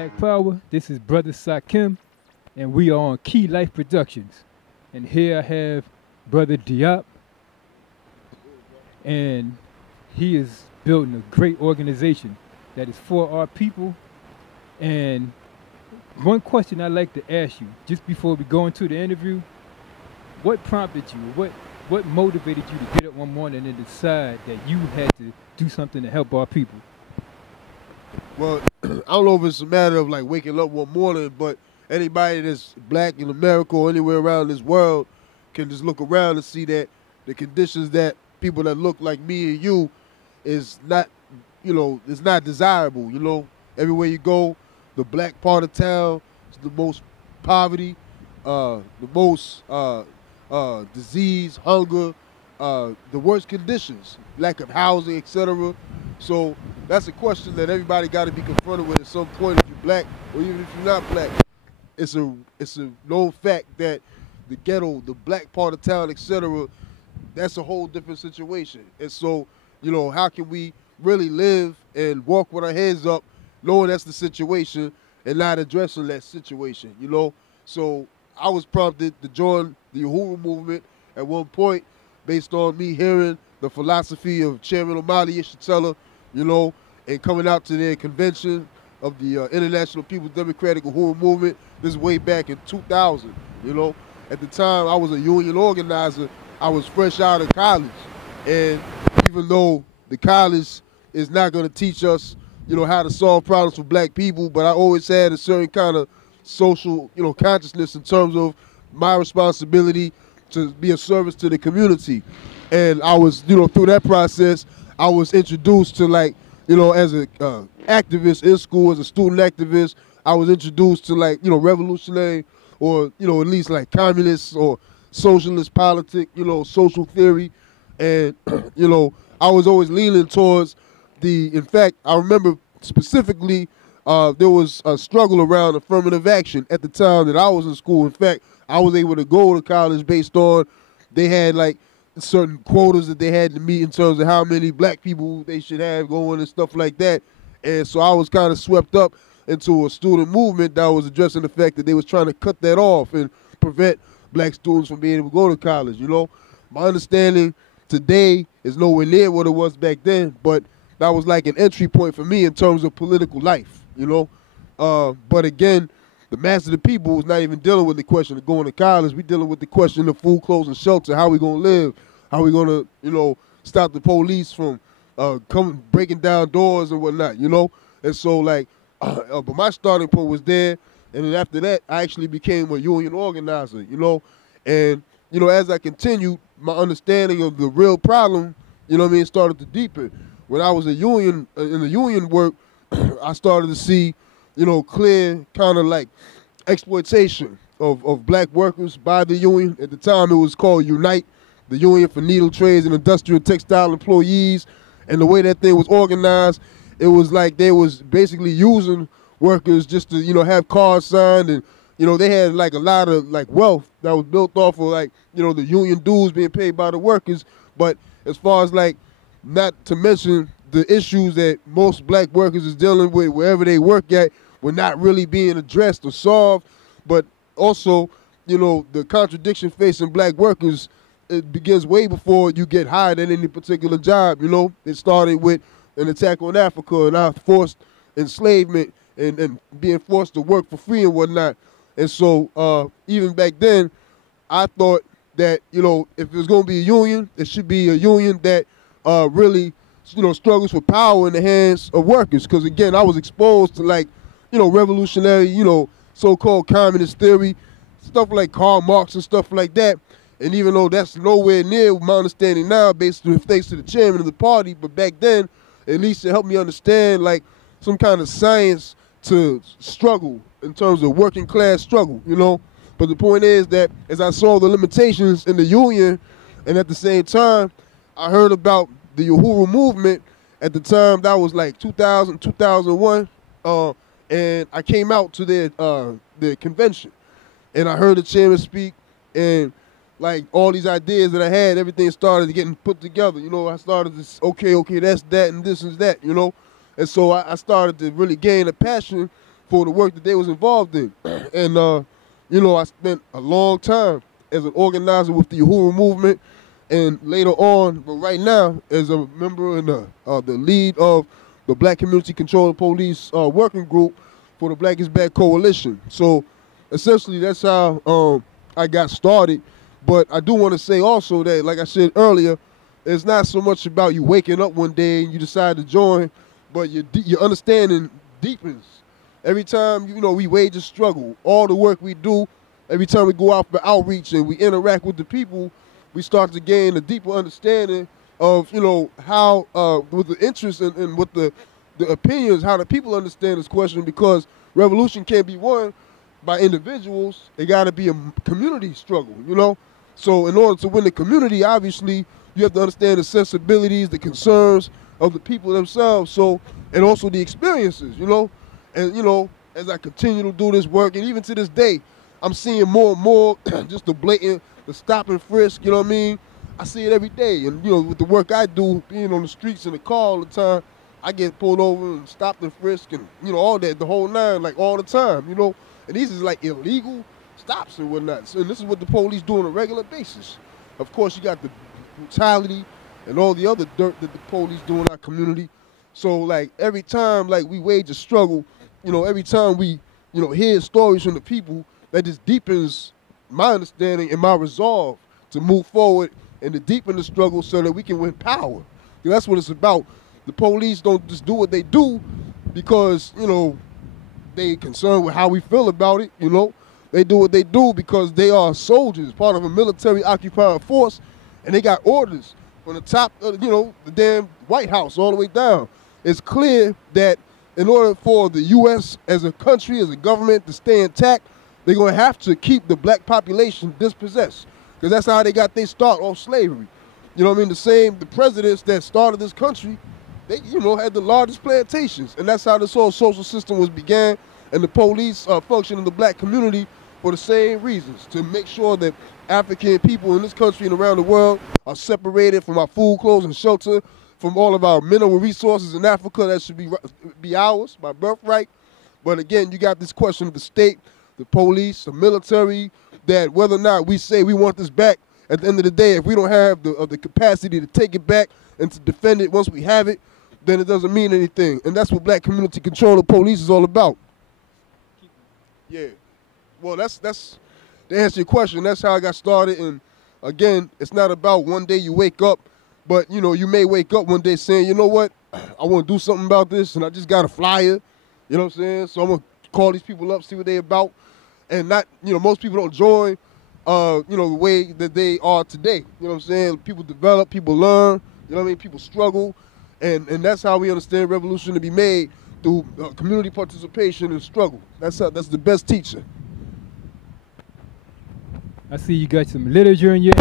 Black Power. This is Brother Sakim, and we are on Key Life Productions. And here I have Brother Diop, and he is building a great organization that is for our people. And one question I'd like to ask you, just before we go into the interview, what prompted you, what motivated you to get up one morning and decide that you had to do something to help our people? Well, I don't know if it's a matter of like waking up one morning, but anybody that's black in America or anywhere around this world can just look around and see that the conditions that people that look like me and you is not, it's not desirable. Everywhere you go, the black part of town is the most poverty, the most disease, hunger, the worst conditions, lack of housing, etc. So that's a question that everybody got to be confronted with at some point. If you're black or even if you're not black, it's a known fact that the ghetto, the black part of town, etc. That's a whole different situation. And so, how can we really live and walk with our heads up, knowing that's the situation and not addressing that situation? So I was prompted to join the Uhuru movement at one point based on me hearing the philosophy of Chairman Omali Yeshitela, and coming out to their convention of the International People's Democratic Uhuru Movement. This is way back in 2000, At the time, I was a union organizer. I was fresh out of college. And even though the college is not going to teach us, how to solve problems for black people, but I always had a certain kind of social, consciousness in terms of my responsibility to be a service to the community. And I was, through that process, I was introduced to as a activist in school, as a student activist, I was introduced to revolutionary or, at least like communist or socialist politics, social theory. And, I was always leaning towards in fact, I remember specifically there was a struggle around affirmative action at the time that I was in school. In fact, I was able to go to college based on, they had certain quotas that they had to meet in terms of how many black people they should have going and stuff like that. And so I was kind of swept up into a student movement that was addressing the fact that they was trying to cut that off and prevent black students from being able to go to college. My understanding today is nowhere near what it was back then, but that was like an entry point for me in terms of political life, But again, the mass of the people is not even dealing with the question of going to college. We're dealing with the question of food, clothes, and shelter. How we going to live? How we going to, stop the police from breaking down doors and whatnot, And so, but my starting point was there. And then after that, I actually became a union organizer, And, as I continued, my understanding of the real problem, started to deepen. When I was in the union work, I started to see, clear kind of exploitation of black workers by the union. At the time, it was called Unite, the Union for Needle Trades and Industrial Textile Employees. And the way that thing was organized, it was like they was basically using workers just to, have cards signed. And, they had a lot of wealth that was built off of the union dues being paid by the workers. But as far as not to mention the issues that most black workers is dealing with wherever they work at were not really being addressed or solved. But also, the contradiction facing black workers, it begins way before you get hired at any particular job. It started with an attack on Africa and our forced enslavement and being forced to work for free and whatnot. And so even back then, I thought that, if there's going to be a union, it should be a union that really, struggles for power in the hands of workers. Because, again, I was exposed to, revolutionary, so-called communist theory, stuff like Karl Marx and stuff like that. And even though that's nowhere near my understanding now, basically thanks to the chairman of the party, but back then, at least it helped me understand, some kind of science to struggle in terms of working class struggle, But the point is that as I saw the limitations in the union, and at the same time, I heard about the Uhuru movement at the time. That was 2000, 2001, and I came out to their convention, and I heard the chairman speak, and all these ideas that I had, everything started getting put together. I started to, okay, that's that, and this is that, And so I started to really gain a passion for the work that they was involved in. And, you know, I spent a long time as an organizer with the Uhuru movement, and later on, but right now, as a member in the lead of the Black Community Control of Police working group for the Black is Back Coalition. So essentially, that's how I got started. But I do want to say also that, like I said earlier, it's not so much about you waking up one day and you decide to join, but your understanding deepens. Every time, you know, we wage a struggle, all the work we do, every time we go out for outreach and we interact with the people, we start to gain a deeper understanding of, you know, how, with the interest and with the opinions, how the people understand this question, because revolution can't be won by individuals. It got to be a community struggle, you know? So in order to win the community, obviously, you have to understand the sensibilities, the concerns of the people themselves, so, and also the experiences, you know? And, you know, as I continue to do this work, and even to this day, I'm seeing more and more just the blatant, the stop and frisk, you know what I mean? I see it every day. And, you know, with the work I do, being on the streets in the car all the time, I get pulled over and stopped and frisked and, you know, all that, the whole nine, like all the time, you know? And these is like illegal stops and whatnot. So, and this is what the police do on a regular basis. Of course, you got the brutality and all the other dirt that the police do in our community. So, like, every time, like, we wage a struggle, you know, every time we, you know, hear stories from the people, that just deepens my understanding and my resolve to move forward and to deepen the struggle so that we can win power. That's what it's about. The police don't just do what they do because, you know, they concerned with how we feel about it, you know. They do what they do because they are soldiers, part of a military occupying force, and they got orders from the top of, you know, the damn White House all the way down. It's clear that in order for the U.S. as a country, as a government to stay intact, they're going to have to keep the black population dispossessed, because that's how they got their start off slavery. You know what I mean? The presidents that started this country, they, you know, had the largest plantations, and that's how this whole social system was began, and the police function in the black community for the same reasons, to make sure that African people in this country and around the world are separated from our food, clothes, and shelter, from all of our mineral resources in Africa that should be ours by birthright. But again, you got this question of the state, the police, the military, that whether or not we say we want this back, at the end of the day, if we don't have the capacity to take it back and to defend it once we have it, then it doesn't mean anything. And that's what Black Community Control of Police is all about. Yeah. Well, that's to answer your question, that's how I got started. And again, it's not about one day you wake up, but, you know, you may wake up one day saying, you know what, I want to do something about this, and I just got a flyer, you know what I'm saying? So I'm going to call these people up, see what they about. And not, you know, most people don't join, you know, the way that they are today. You know what I'm saying? People develop, people learn, you know what I mean? People struggle. And that's how we understand revolution to be made, through community participation and struggle. That's the best teacher. I see you got some literature in your.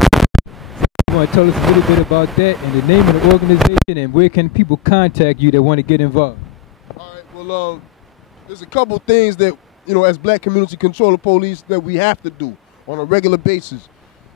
You want to tell us a little bit about that and the name of the organization and where can people contact you that want to get involved? All right. Well, there's a couple things that, you know, as Black Community Control of Police, that we have to do on a regular basis.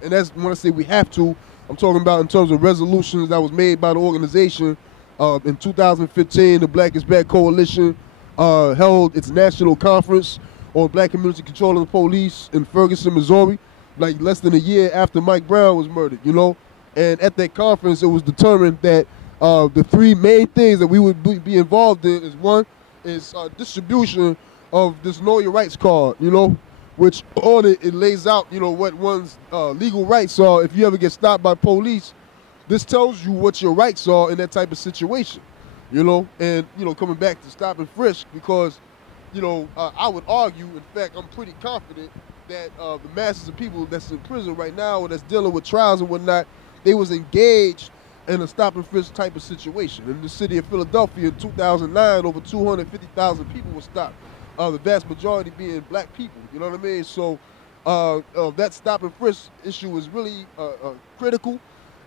And that's when I say we have to, I'm talking about in terms of resolutions that was made by the organization. In 2015, the Black is Back Coalition held its national conference on Black Community Control of the Police in Ferguson, Missouri, like less than a year after Mike Brown was murdered, you know. And at that conference, it was determined that the three main things that we would be involved in is, one, is distribution of this Know Your Rights card, you know, which on it lays out, you know, what one's legal rights are. If you ever get stopped by police, this tells you what your rights are in that type of situation, you know. And, you know, coming back to stop and frisk, because, you know, I would argue, in fact, I'm pretty confident that the masses of people that's in prison right now or that's dealing with trials and whatnot, they was engaged in a stop and frisk type of situation. In the city of Philadelphia in 2009, over 250,000 people were stopped, the vast majority being black people, you know what I mean? So that stop and frisk issue is really critical.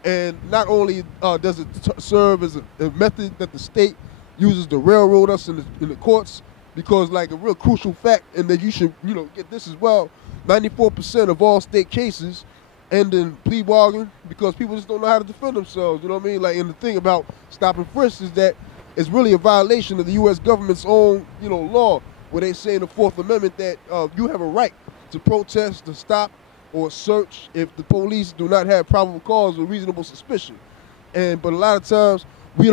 And not only does it serve as a method that the state uses to railroad us in the courts, because, like, a real crucial fact, and that you should, you know, get this as well, 94% of all state cases end in plea bargain because people just don't know how to defend themselves, you know what I mean? Like, and the thing about stop and frisk is that it's really a violation of the U.S. government's own, you know, law. where they say in the Fourth Amendment that you have a right to protest, to stop, or search if the police do not have probable cause or reasonable suspicion. But a lot of times we're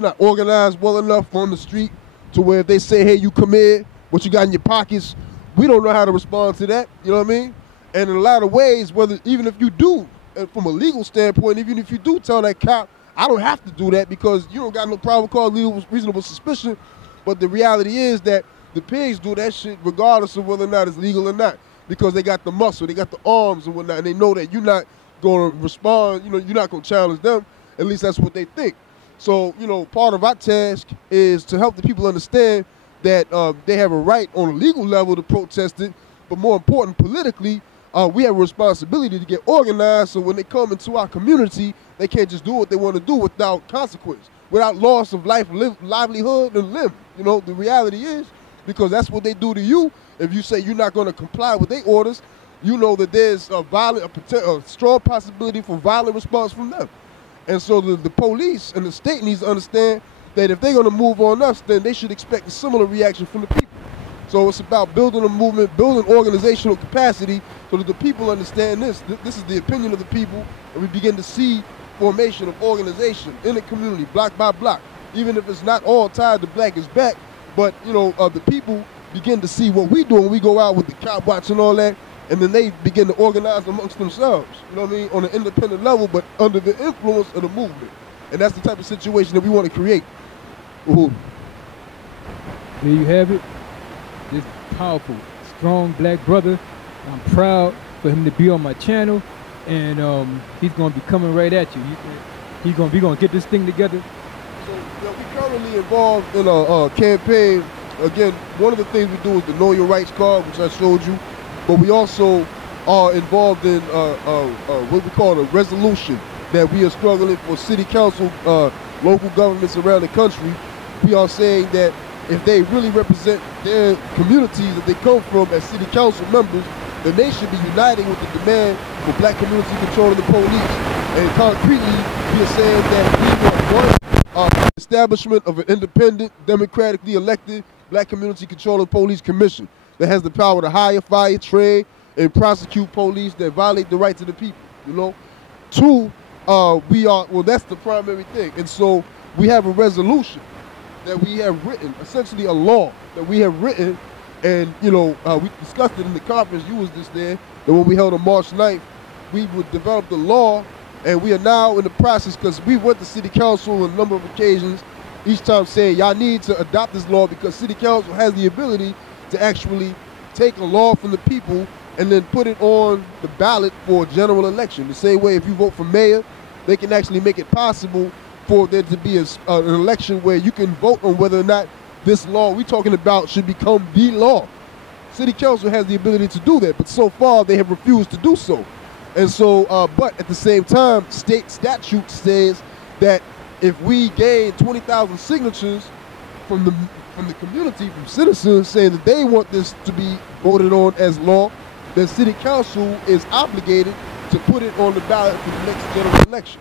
not organized well enough on the street to where if they say, hey, you come here, what you got in your pockets, we don't know how to respond to that. You know what I mean? And in a lot of ways, even if you do, from a legal standpoint, even if you do tell that cop, I don't have to do that because you don't got no probable cause, reasonable suspicion. But the reality is that the pigs do that shit regardless of whether or not it's legal or not, because they got the muscle, they got the arms and whatnot, and they know that you're not going to respond, you're not going to challenge them. At least that's what they think. So, part of our task is to help the people understand that they have a right on a legal level to protest it, but more important, politically, we have a responsibility to get organized so when they come into our community, they can't just do what they want to do without consequence, without loss of life, livelihood, and limb. The reality is, because that's what they do to you. If you say you're not going to comply with their orders, you know that there's a strong possibility for violent response from them. And so the police and the state needs to understand that if they're going to move on us, then they should expect a similar reaction from the people. So it's about building a movement, building organizational capacity so that the people understand this. This is the opinion of the people, and we begin to see formation of organization in the community, block by block. Even if it's not all tied to Black is Back, but, the people begin to see what we do when we go out with the cop watch and all that, and then they begin to organize amongst themselves, on an independent level, but under the influence of the movement. And that's the type of situation that we want to create. Ooh. There you have it. This powerful, strong Black brother. I'm proud for him to be on my channel, and he's going to be coming right at you. We're going to get this thing together. So, we're currently involved in a campaign. Again, one of the things we do is the Know Your Rights card, which I showed you. But we also are involved in what we call a resolution that we are struggling for city council, local governments around the country. We are saying that if they really represent their communities that they come from as city council members, then they should be uniting with the demand for Black community control of the police. And concretely, we are saying that we want one establishment of an independent, democratically elected Black community control of the police commission that has the power to hire, fire, train, and prosecute police that violate the rights of the people, Two, that's the primary thing. And so we have a resolution that we have written, essentially a law that we have written, and, we discussed it in the conference, you was just there, and when we held on March 9th, we would develop the law, and we are now in the process, because we went to city council on a number of occasions, each time saying, y'all need to adopt this law because city council has the ability to actually take a law from the people and then put it on the ballot for a general election. The same way if you vote for mayor, they can actually make it possible for there to be an election where you can vote on whether or not this law we're talking about should become the law. City council has the ability to do that, but so far they have refused to do so. And so, but at the same time, state statute says that if we gain 20,000 signatures from the community, from citizens saying that they want this to be voted on as law, then city council is obligated to put it on the ballot for the next general election.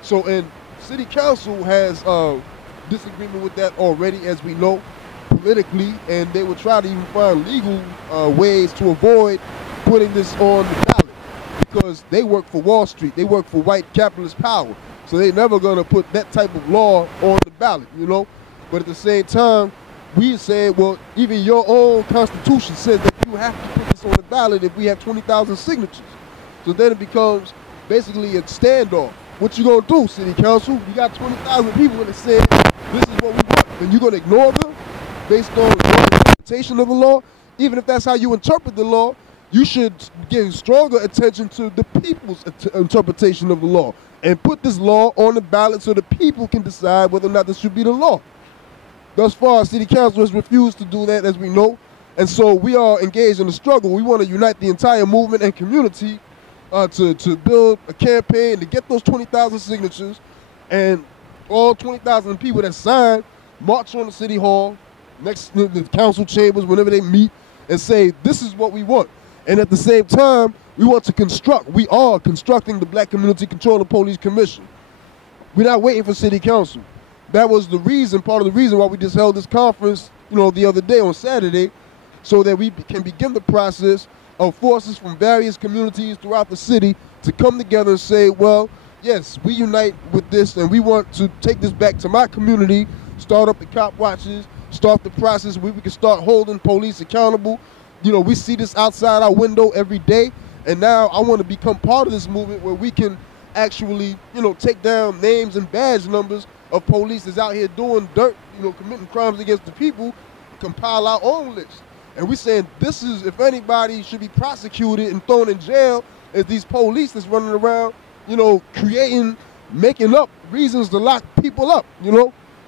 So, and city council has disagreement with that already, as we know, politically, and they will try to even find legal ways to avoid putting this on the ballot because they work for Wall Street, they work for white capitalist power. So they're never gonna put that type of law on the ballot, But at the same time, we say, well, even your own constitution says that you have to put this on the ballot if we have 20,000 signatures. So then it becomes basically a standoff. What you gonna do, city council? You got 20,000 people that say this is what we want, and you're gonna ignore them based on your interpretation of the law? Even if that's how you interpret the law, you should give stronger attention to the people's interpretation of the law and put this law on the ballot so the people can decide whether or not this should be the law. Thus far, city council has refused to do that, as we know, and so we are engaged in a struggle. We want to unite the entire movement and community to build a campaign to get those 20,000 signatures, and all 20,000 people that signed march on the city hall, next to the council chambers, whenever they meet, and say, this is what we want. And at the same time, we want to we are constructing the Black Community Control of Police Commission. We're not waiting for city council. That was the reason, part of the reason why we just held this conference the other day on Saturday, so that we can begin the process of forces from various communities throughout the city to come together and say, well, yes, we unite with this, and we want to take this back to my community, start up the cop watches, start the process where we can start holding police accountable. We see this outside our window every day, and now I want to become part of this movement where we can actually, take down names and badge numbers of police that's out here doing dirt, committing crimes against the people, compile our own list. And we're saying this is, if anybody should be prosecuted and thrown in jail, is these police that's running around, making up reasons to lock people up,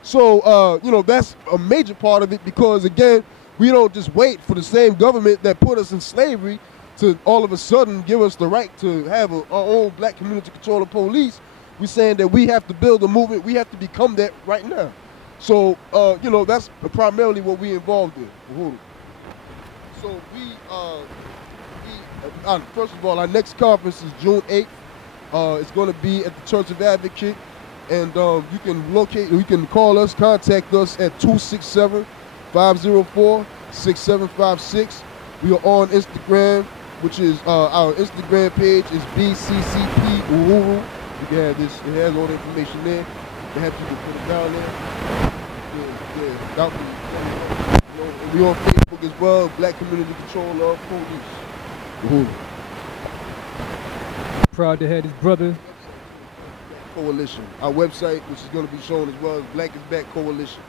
So, that's a major part of it, because, again, we don't just wait for the same government that put us in slavery to all of a sudden give us the right to have our own black community control the police. We're saying that we have to build a movement. We have to become that right now. So, that's primarily what we involved in. So first of all, our next conference is June 8th. It's going to be at the Church of Advocate. And you can call us, contact us at 267-504-6756. We are on Instagram, which is our Instagram page is BCCP Uhuru. You can have this, it has all the information there. They have you to put it down there. And we on Facebook as well, Black Community Control of Police. Uhuru. Proud to have his brother. Coalition. Our website, which is going to be shown as well, is Black is Back Coalition.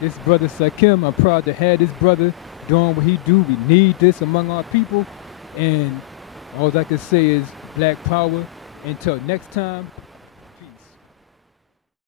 This brother Sakim, I'm proud to have this brother doing what he do. We need this among our people, and all I can say is Black Power. Until next time,